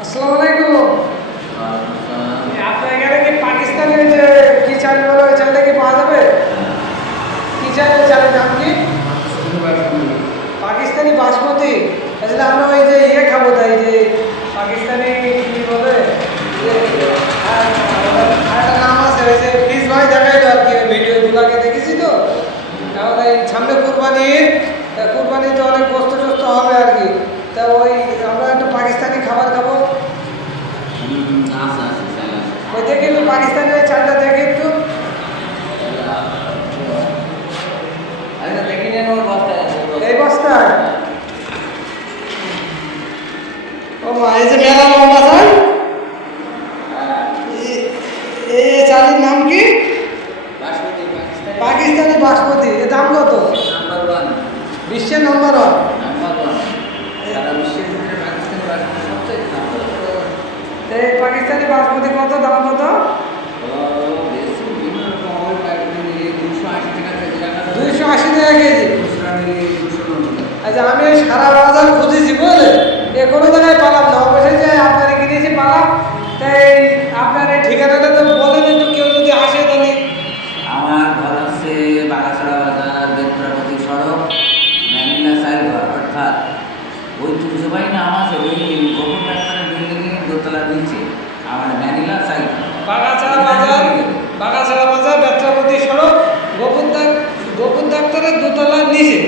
আসসালামু আলাইকুম আপনার এখানে কি পাকিস্তানের যে কি চাল বলে ওই চালটা কি পাওয়া যাবে কি চাল ওই চালের নাম কি পাকিস্তানি বাসমতি আসলে আমরা ওই যে ইয়ে খাব তাই যে পাকিস্তানি কি বলে যে, আর আর একটা নাম আছে ওই যে ফিস ভাই দেখাই তো আর কি ভিডিওগুলোকে দেখেছি তো কারণ এই সামনে কুরবানির তা কুরবানিতে অনেক কষ্ট টস্ত হবে আর কি তা ওই আমরা একটু পাকিস্তানি খাবার খাব ওই কিন্তু পাকিস্তানের চালটা দেখে একটু। এই বস্তা ও মা এই যে মেলা লম্বা চাল এই চালের নাম কি? পাকিস্তানি বাসমতি। এই পাকিস্তানি বাসমতি কত? দাম কত? দুইশো আশি টাকা কেজি। আচ্ছা আমি সারা বাজার খুঁজেছি, বুঝলে? এ, কোনো জায়গায় পালাম না। অবশ্যই যে আপনারা কিনেছি, পালাম। তাই আপনার এই ঠিকানাটা তো বলেন একটু, কেউ যদি আসে তাহলে। আমার ঘর হচ্ছে বাগাছড়া বাজার, বেত্রাপতি সড়ক, ম্যানিলা সাইলঘর অর্থাৎ ওই তুলসীবাড়ি নাম আছে ওই গোপন দোতলার নিচে আমার ম্যানিলা সাইলঘর বাগাছড়া বাজার বাগাছড়া বাজার বেত্রাপতি সড়ক গোপুর ডাক গোপুর ডাক্তারের দোতলার নিচে।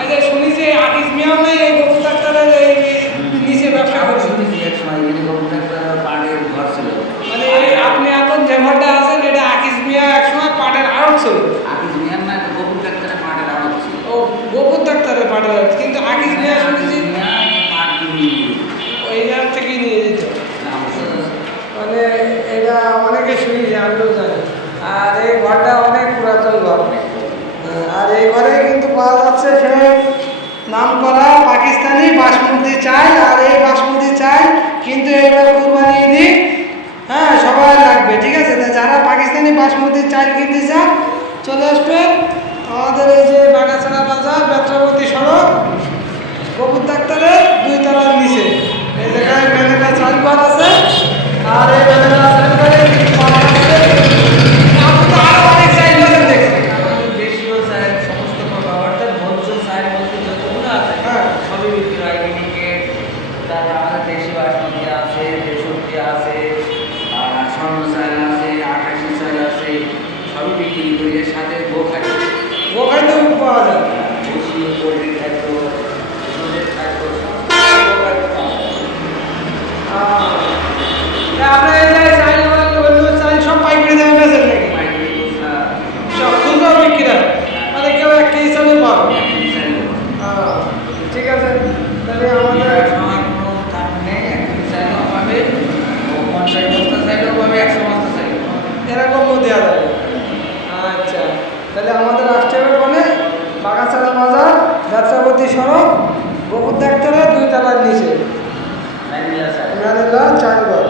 আচ্ছা শুনি যে আকিস মিয়াও নেই এই গোপুর ডাক্তারের এই নিচে ব্যবসা আমার করছে শুনেছি এক সময় এখানে গোপন ডাক্তারের পাড়ের ঘর ছিল মানে এই আপনি এখন যে ঘরটা আছেন এটা আকিস মিয়া একসময় পাটের আড়ত ছিল আকিস মিয়ার না একটা গোপন ডাক্তারের পাড়ের আড়ত ছিল ও গোপুর ডাক্তারের পাটের আড়ত কিন্তু আকিস মিয়া শুনেছি মিয়া এই পাট কিনে ওই জায়গা থেকেই নিয়ে যেত নাম মানে এটা অনেকে শুনেছি আমিও জানি। আর এই ঘরটা অনেক পুরাতন ঘর। আর এই ঘরে কিন্তু পাওয়া যাচ্ছে সে নাম করা পাকিস্তানি বাসমতি চাল, আর এই বাসমতি চাল কিন্তু এবার কুরবানি ঈদে হ্যাঁ সবাই লাগবে ঠিক আছে? যারা পাকিস্তানি বাসমতি চাল কিনতে চান, চলে আসবেন আমাদের এই যে বাগাছড়া বাজার বেত্রাবতী সড়ক, গোপুর ডাক্তারের দুই তলার নিচে। এই জায়গায় ভ্যানিলা চাল ঘর আছে। আর এই ভ্যানিলা চাল ঘরে পাওয়া যাচ্ছে আপনি তো আরও অনেক চাল ঘর দেখছেন আমাদের দেশীয় চাল সমস্ত প্রকার অর্থাৎ ভোজ্য চাল বলতে যতগুলো আছে হ্যাঁ। সবই বিক্রি হয় মিনিকেট তারপর আমাদের দেশি বাসমতি আছে দেশটি আছে আর স্বর্ণ চাল আছে আকাশি চাল আছে সবই বিক্রি করি এর সাথে গো খাদ্য ওখানে তো পাওয়া যায় ভুসি পোলট্রি খাদ্য দুধের খাদ্য সমস্ত গো খাদ্য পাওয়া যায়। আহ, তা আপনার এই যে চাল অন্য চাল সব পাইকারি দামে বেচেন নাকি পাইকারি খুচরা সব খুচরা বিক্রি হয় মানে কেউ এক কেজি চালও পাবে একই চাল আহ, ঠিক আছে। তাহলে আমাদের এবার সময় কোনো দাম নেই একই চালও পাবে ও পঞ্চাশ বস্তা চাইলেও পাবে একশো বস্তা চাইলেও পাবে এরকমও দেওয়া যাবে আচ্ছা তাহলে আমাদের আসতে হবে কোনে বাগাছাড়া বাজার ব্যবসাপতি সড়ক গোপুর ডাক্তারের দুই তলার নিচে ম্যানেলা চারগড়